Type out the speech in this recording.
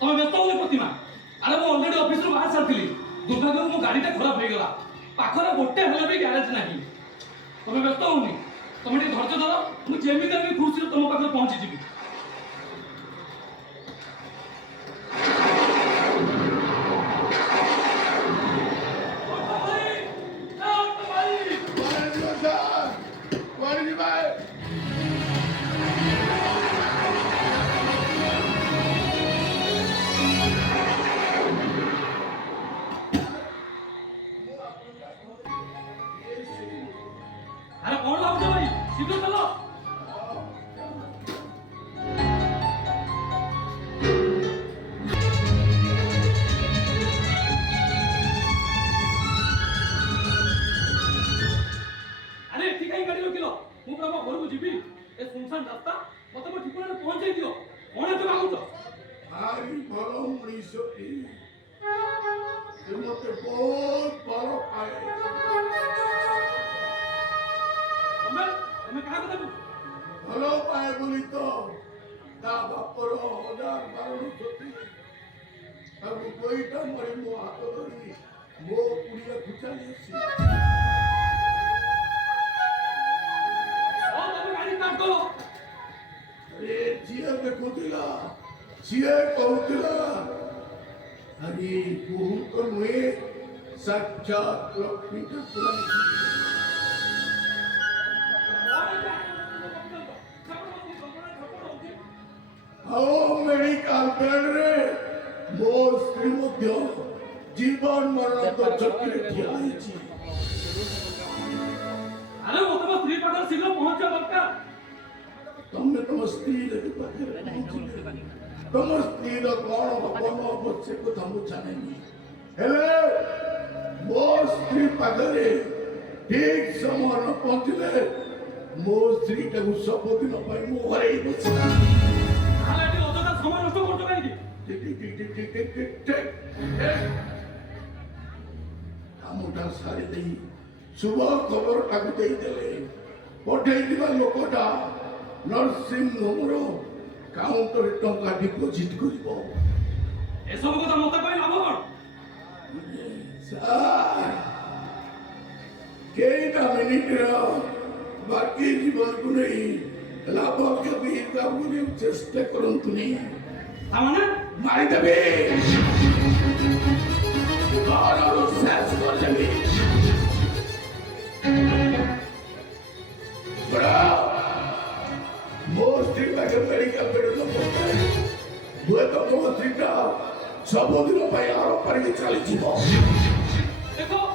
তুমি ব্যস্ত হলে প্রতিমা আরে মু অলরেডি অফিসରୁ ବାହାରି ସାରିଥିଲି ଦୁର୍ଭାଗ୍ୟକୁ ମୋ ଗାଡ଼ିଟା ଖରାପ ହେଇଗଲା ପାଖରେ ଗୋଟେ ହେଲେ ବି ଗ୍ୟାରେଜ ନାହିଁ ତମେ ବ୍ୟସ୍ତ ହଉନି ତମେ ଟିକେ ଧୈର୍ଯ୍ୟ ଧର ମୁଁ ଯେମିତି ହେଲେ ଖୁସିରେ ତମ ପାଖରେ ପହଞ୍ଚିଯିବି আরে কোন লাভ ভাই শীঘ্র চলো আরে ঠিক আছে গাড়ি রকিলো মু পুরা মো ঘরକୁ ଯିବି ଏ ସୁନସାନ ରାସ୍ତା ମତେ ମୋ ଠିକଣାରେ ପହଞ୍ଚାଇ ଦିଅ କଣ ଏତେ ମାଗୁଛ ଭାରି ଭଲ ମଣିଷଟି ସେ ମତେ ବହୁତ ଭଲ ପାଏ ତମେ କାହା କଥା ଭଲ ପାଏ ବୋଲି ତ ତା ବାପର ହଜାର ବାରଣ ସତି ତାକୁ ଗୋଇଠା ମରି ମୋ ହାତ ଧରି ମୋ କୁଡ଼ିଆକୁ ଚାଲି ଆସି अरे जिए देखुला जिए कहूला अरे बहु तो नुए साक्षात लक्ष्मी ठाकुर आओ मेडिकल बेड रे मो स्त्री मध्य जीवन मरण तो चक्रे ठिया होईची अरे वो तो स्त्री पाखर शीघ्र पहुंचा दरकार तमे तुम स्त्री रे पाखरे तुम स्त्री रो कोन भवन बच्चे को हम जानेनी हेले मो स्त्री पाखरे ठीक समय न पहुंचले मो स्त्री के सब दिन पाई मो घरे ही बस आले टी अजदा समय नष्ट करतो काई टिक हमटा सारी देई शुभ खबर टाकु देई देले पठेई दिबा लोकटा नर्सिंग होमरो काउंटर टंका डिपोजिट करिवो ए सब কথা মতে কই লাভ কর স্যার केटा मिनिट बाकी जीवन को नहीं लाभ के भी काबू चेष्टा करंतु नहीं तामाने मारी देबे और सेस कर देबे बड़ा मोस्टली बाके मेडिकल बेड तो दुए तो मोस्टली का सब दिन पाई आरो पारी चली जीवो देखो